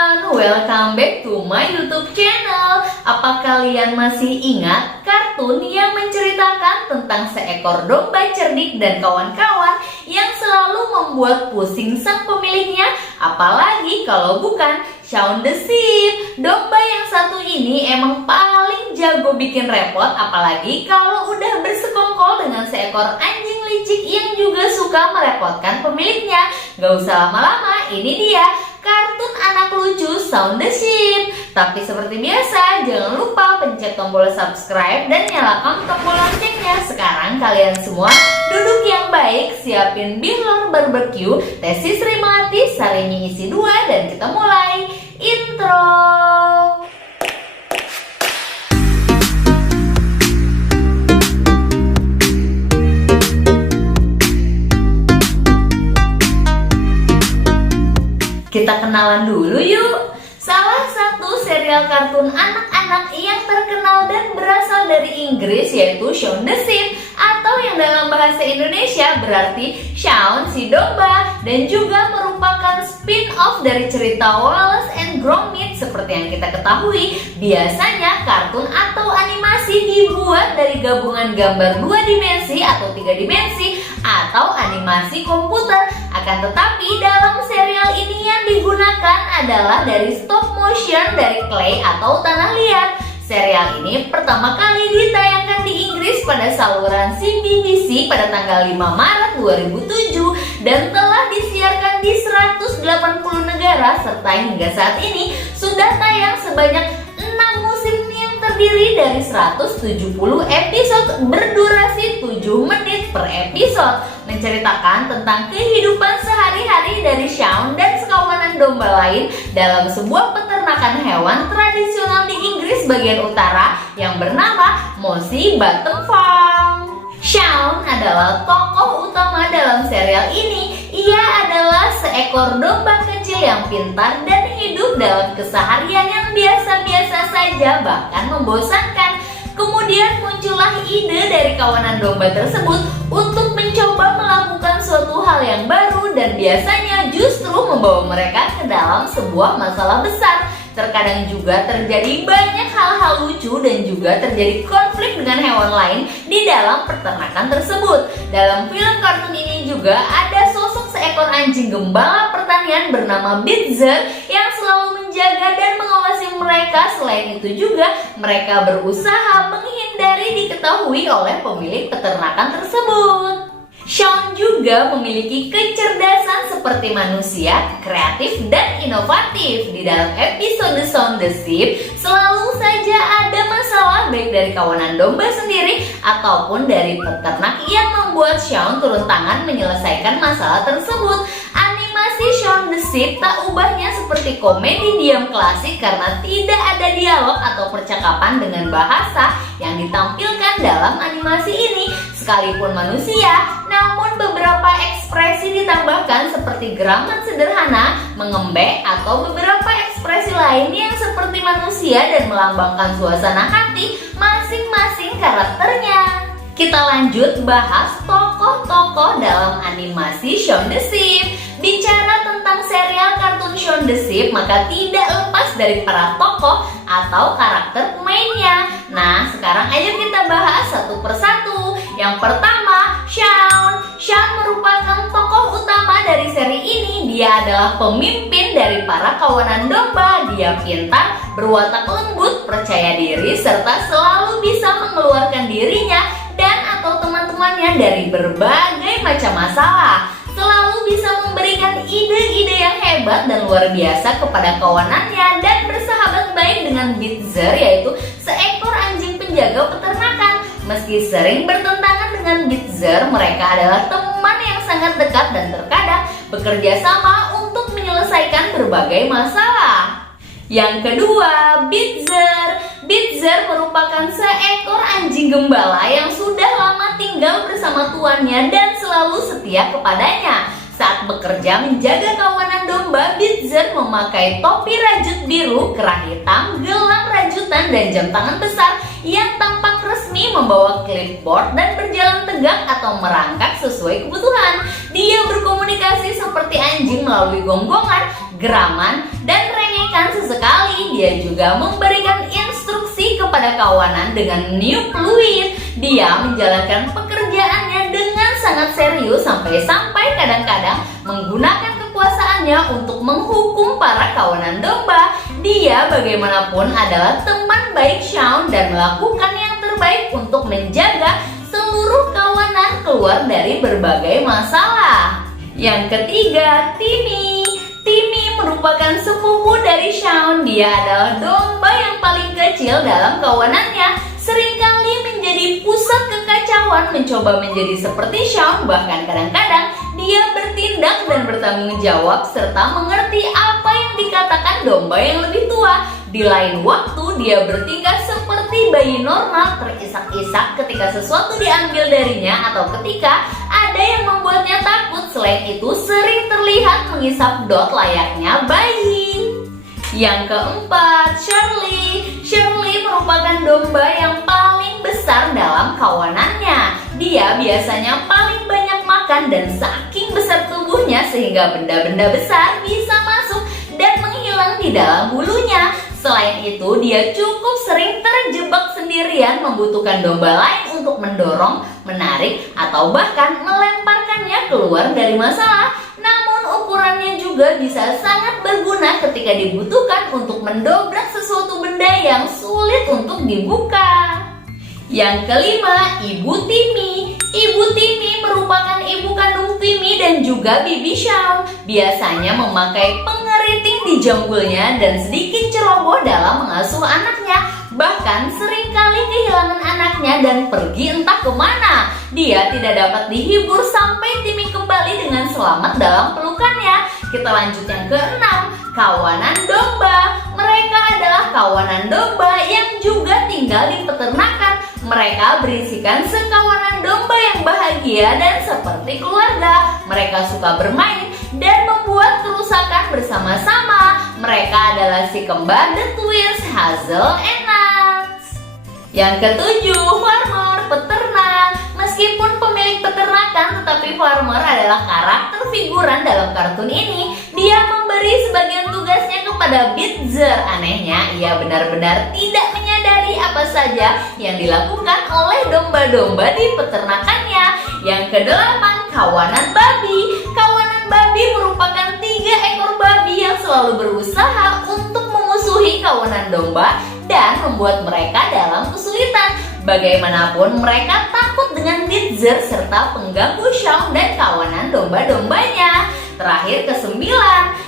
everyone, welcome back to my YouTube channel. Apa kalian masih ingat kartun yang menceritakan tentang seekor domba cerdik dan kawan-kawan yang selalu membuat pusing sang pemiliknya? Apalagi kalau bukan Shaun the Sheep. Domba yang satu ini emang paling jago bikin repot, apalagi kalau udah bersekongkol dengan seekor anjing licik yang juga suka merepotkan pemiliknya. Gak usah lama-lama, ini dia kartun anak lucu Shaun the Sheep. Tapi seperti biasa, jangan lupa pencet tombol subscribe dan nyalakan tombol loncengnya. Sekarang kalian semua duduk yang baik, siapin bihor barbecue, Teh Sri Melati, Sarinya isi 2, dan kita mulai intro. Kita kenalan dulu yuk. Salah satu serial kartun anak-anak yang terkenal dan berasal dari Inggris yaitu Shaun the Sheep, atau yang dalam bahasa Indonesia berarti Shaun si domba, dan juga merupakan spin-off dari cerita Wallace and Gromit. Seperti yang kita ketahui, biasanya kartun atau animasi dibuat dari gabungan gambar 2 dimensi atau 3 dimensi atau animasi komputer. Akan tetapi dalam serial ini yang digunakan adalah dari stop motion dari clay atau tanah liat. Serial ini pertama kali ditayangkan di Inggris pada saluran CBBC pada tanggal 5 Maret 2007 dan telah disiarkan di 180 negara, serta hingga saat ini sudah tayang sebanyak 6 musim yang terdiri dari 170 episode berdurasi 7 menit per episode, menceritakan tentang kehidupan sehari-hari dari Shaun dan sekawanan domba lain dalam sebuah peternakan hewan tradisional di Inggris bagian utara yang bernama Mossy Bottom Farm. Shaun adalah tokoh utama dalam serial ini. Ia adalah seekor domba kecil yang pintar dan hidup dalam keseharian yang biasa-biasa saja, bahkan membosankan. Kemudian muncullah ide dari kawanan domba tersebut untuk mencoba melakukan suatu hal yang baru, dan biasanya justru membawa mereka ke dalam sebuah masalah besar. Terkadang juga terjadi banyak hal-hal lucu dan juga terjadi konflik dengan hewan lain di dalam peternakan tersebut. Dalam film kartun ini juga ada sosok seekor anjing gembala pertanian bernama Bitzer yang selalu menjaga dan mengawasi mereka. Selain itu juga mereka berusaha menghindari diketahui oleh pemilik peternakan tersebut. Shaun juga memiliki kecerdasan seperti manusia, kreatif dan inovatif. Di dalam episode Shaun the Sheep selalu saja ada masalah, baik dari kawanan domba sendiri ataupun dari peternak, yang membuat Shaun turun tangan menyelesaikan masalah tersebut. Animasi Shaun the Sheep tak ubahnya seperti komedi diam klasik karena tidak ada dialog atau percakapan dengan bahasa yang ditampilkan dalam animasi ini. Sekalipun manusia, namun beberapa ekspresi ditambahkan seperti geramat sederhana, mengembek, atau beberapa ekspresi lain yang seperti manusia dan melambangkan suasana hati masing-masing karakternya. Kita lanjut bahas tokoh-tokoh dalam animasi Shaun the Sheep. Bicara tentang serial kartun Shaun the Sheep, maka tidak lepas dari para tokoh atau karakter pemainnya. Nah, sekarang ayo kita bahas satu persatu. Yang pertama, Shaun. Shaun merupakan tokoh utama dari seri ini. Dia adalah pemimpin dari para kawanan domba. Dia pintar, berwatak lembut, percaya diri, serta selalu bisa mengeluarkan dirinya dan atau teman-temannya dari berbagai macam masalah. Selalu bisa memberikan ide-ide yang hebat dan luar biasa kepada kawanannya, dan bersahabat baik dengan Bitzer, yaitu seekor anjing penjaga peternakan. Meski sering bertentangan dengan Bitzer, mereka adalah teman yang sangat dekat dan terkadang bekerja sama untuk menyelesaikan berbagai masalah. Yang kedua, Bitzer. Bitzer merupakan seekor anjing gembala yang sudah lama tinggal bersama tuannya dan selalu setia kepadanya. Saat bekerja menjaga kawanan domba, Bitzer memakai topi rajut biru, kerah hitam, gelang rajutan, dan jam tangan besar yang tampak resmi, membawa clipboard dan berjalan tegak atau merangkak sesuai kebutuhan. Dia berkomunikasi seperti anjing melalui gonggongan, geraman, dan rengek meramaikan sesekali, dia juga memberikan instruksi kepada kawanan dengan meniup fluid. Dia menjalankan pekerjaannya dengan sangat serius sampai kadang-kadang menggunakan kekuasaannya untuk menghukum para kawanan domba. Dia bagaimanapun adalah teman baik Shaun dan melakukan yang terbaik untuk menjaga seluruh kawanan keluar dari berbagai masalah. Yang ketiga, Timmy. Timmy merupakan sepupu dari Shaun. Dia adalah domba yang paling kecil dalam kawanannya. Seringkali menjadi pusat kekacauan, mencoba menjadi seperti Shaun. Bahkan kadang-kadang dia bertindak dan bertanggung jawab serta mengerti apa yang dikatakan domba yang lebih tua. Di lain waktu dia bertingkah seperti bayi normal, terisak-isak ketika sesuatu diambil darinya atau ketika ada yang membuatnya takut. Selain itu sering terlihat mengisap dot layaknya bayi. Yang keempat, Shirley. Shirley merupakan domba yang paling besar dalam kawanannya. Dia biasanya paling banyak makan dan saking besar tubuhnya sehingga benda-benda besar bisa masuk dan menghilang di dalam bulunya. Selain itu, dia cukup sering terjebak sendirian, membutuhkan domba lain untuk mendorong, menarik, atau bahkan melemparkannya keluar dari masalah. Namun ukurannya juga bisa sangat berguna ketika dibutuhkan untuk mendobrak sesuatu benda yang sulit untuk dibuka. Yang kelima, Ibu Timmy. Ibu Timmy merupakan ibu kandung Timmy dan juga bibi Shaun. Biasanya memakai pengeriting di jambulnya dan sedikit ceroboh dalam mengasuh anaknya. Bahkan seringkali kehilangan anaknya dan pergi entah kemana. Dia tidak dapat dihibur sampai Timmy kembali dengan selamat dalam pelukannya. Kita lanjut yang keenam, kawanan domba. Mereka adalah kawanan domba yang juga tinggal di peternakan. Mereka berisikan sekawanan domba yang bahagia dan seperti keluarga. Mereka suka bermain dan membuat kerusakan bersama-sama. Mereka adalah si kembar The Twins, Hazel and Nuts. Yang ketujuh, farmer, peternak. Meskipun pemilik peternakan, tetapi farmer adalah karakter figuran dalam kartun ini. Dia memberi sebagian tugasnya kepada Bitzer. Anehnya, ia benar-benar tidak menyadari apa saja yang dilakukan oleh domba-domba di peternakannya. Yang kedelapan, kawanan babi. Kawanan babi merupakan 3 ekor babi yang selalu berusaha untuk memusuhi kawanan domba dan membuat mereka dalam kesulitan. Bagaimanapun mereka takut dengan Bitzer serta pengganggu Shaun dan kawanan domba-dombanya. Terakhir ke-9,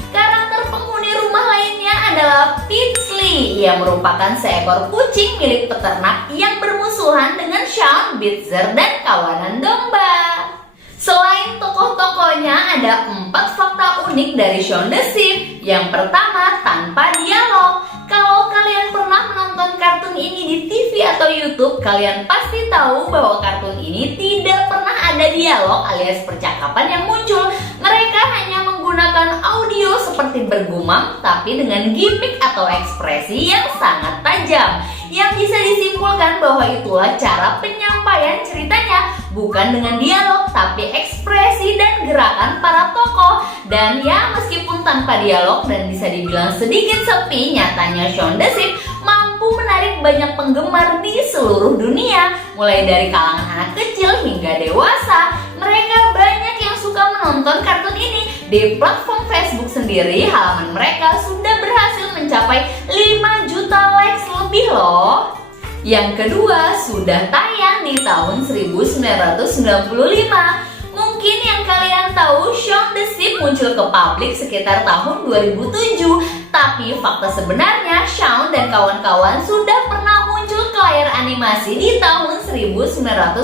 karakter penghuni rumah lainnya adalah Pidsley. Ia merupakan seekor kucing milik peternak yang bermusuhan dengan Shaun, Bitzer, dan kawanan domba. Selain tokoh-tokohnya, ada 4 fakta unik dari Shaun the Sheep. Yang pertama, tanpa dialog. Kalau kalian pernah menonton kartun ini di TV atau YouTube, kalian pasti tahu bahwa kartun ini tidak pernah ada dialog alias percakapan yang muncul. Mereka hanya menggunakan audio seperti bergumam, tapi dengan gimmick atau ekspresi yang sangat tajam. Yang bisa disimpulkan bahwa itulah cara penyampaian ceritanya, bukan dengan dialog, tapi ekspresi dan gerakan para tokoh. Dan ya, meskipun tanpa dialog dan bisa dibilang sedikit sepi, nyatanya Shaun the Sheep mampu menarik banyak penggemar di seluruh dunia, mulai dari kalangan anak kecil hingga dewasa. Mereka banyak yang suka menonton kartun ini. Di platform Facebook sendiri, halaman mereka sudah berhasil mencapai 5 juta likes lebih loh. Yang kedua, sudah tayang di tahun 1995. Mungkin yang kalian tahu, Shaun the Sheep muncul ke publik sekitar tahun 2007. Tapi fakta sebenarnya, Shaun dan kawan-kawan sudah pernah muncul ke layar animasi di tahun 1995.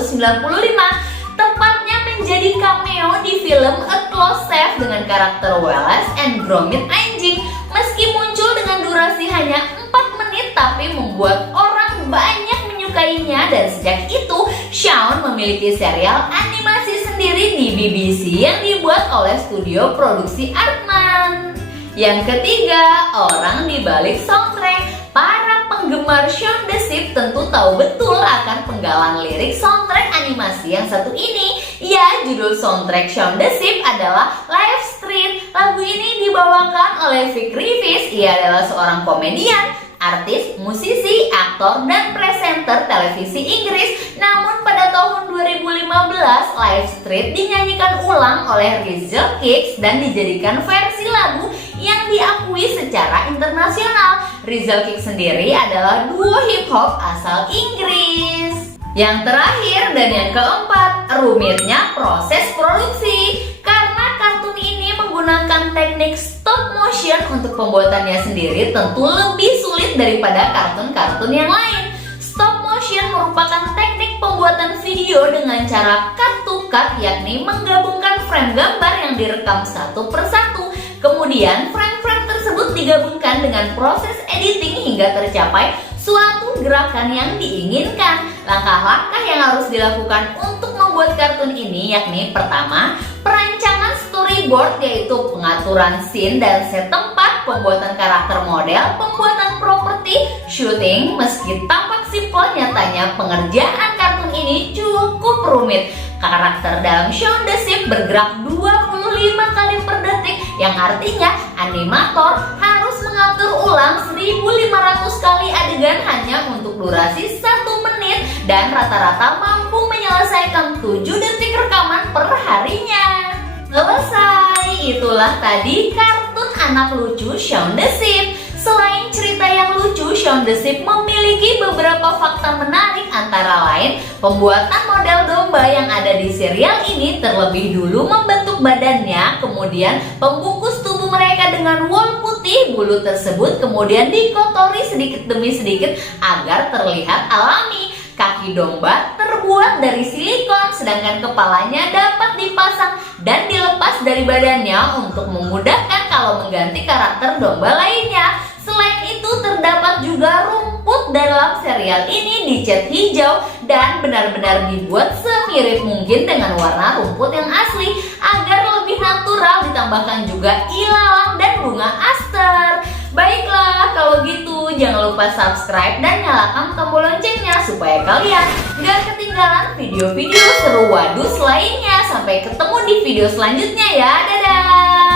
Tepatnya menjadi cameo di film A Close Shave dengan karakter Wallace and Gromit anjing. Meski muncul dengan durasi hanya 4 menit, tapi membuat orang banyak menyukainya. Dan sejak itu, Shaun memiliki serial animasi sendiri di BBC yang dibuat oleh studio produksi Aardman. Yang ketiga, orang di balik soundtrack. Para penggemar Shaun the Sheep tentu tahu betul akan penggalan lirik soundtrack animasi yang satu ini. Ya, judul soundtrack Shaun the Sheep adalah Live Street. lagu ini dibawakan oleh Vic Rivis. Ia adalah seorang komedian, artis, musisi, aktor, dan presenter televisi Inggris. Namun pada tahun 2015, Live Street dinyanyikan ulang oleh Rizal Kicks dan dijadikan versi lagu yang diakui secara internasional. Rizal Kicks sendiri adalah duo hip hop asal Inggris. Yang terakhir dan yang keempat, rumitnya proses produksi. Karena kartun ini menggunakan teknik stop motion untuk pembuatannya sendiri tentu lebih sulit daripada kartun-kartun yang lain. Stop motion merupakan teknik pembuatan video dengan cara cut to cut, yakni menggabungkan frame gambar yang direkam satu persatu. Kemudian frame-frame tersebut digabungkan dengan proses editing hingga tercapai suatu gerakan yang diinginkan. Langkah-langkah yang harus dilakukan untuk membuat kartun ini yakni pertama, perancangan storyboard yaitu pengaturan scene dan set tempat, pembuatan karakter model, pembuatan properti, syuting. Meski tampak simpel, nyatanya pengerjaan kartun ini cukup rumit. Karakter dalam Shaun the Sheep bergerak 25 kali per detik, yang artinya animator harus mengatur ulang 1500 kali adegan hanya untuk durasi 1 menit dan rata-rata mampu menyelesaikan 7 detik rekaman per harinya. Selesai, itulah tadi kartun anak lucu Shaun the Sheep. Selain cerita yang lucu, Shaun the Sheep memiliki beberapa fakta menarik, antara lain pembuatan model domba yang ada di serial ini terlebih dulu membentuk badannya, kemudian pembungkus tubuh mereka dengan wol putih. Bulu tersebut kemudian dikotori sedikit demi sedikit agar terlihat alami. Kaki domba terbuat dari silikon, sedangkan kepalanya dapat dipasang dan dilepas dari badannya untuk memudahkan kalau mengganti karakter domba lainnya. Selain itu, terdapat juga rumput dalam serial ini dicat hijau dan benar-benar dibuat semirip mungkin dengan warna rumput yang asli agar lebih natural, ditambahkan juga ilalang dan bunga aster. Baiklah, kalau gitu jangan lupa subscribe dan nyalakan tombol loncengnya supaya kalian gak ketinggalan video-video seru wadus lainnya. Sampai ketemu di video selanjutnya ya, dadah!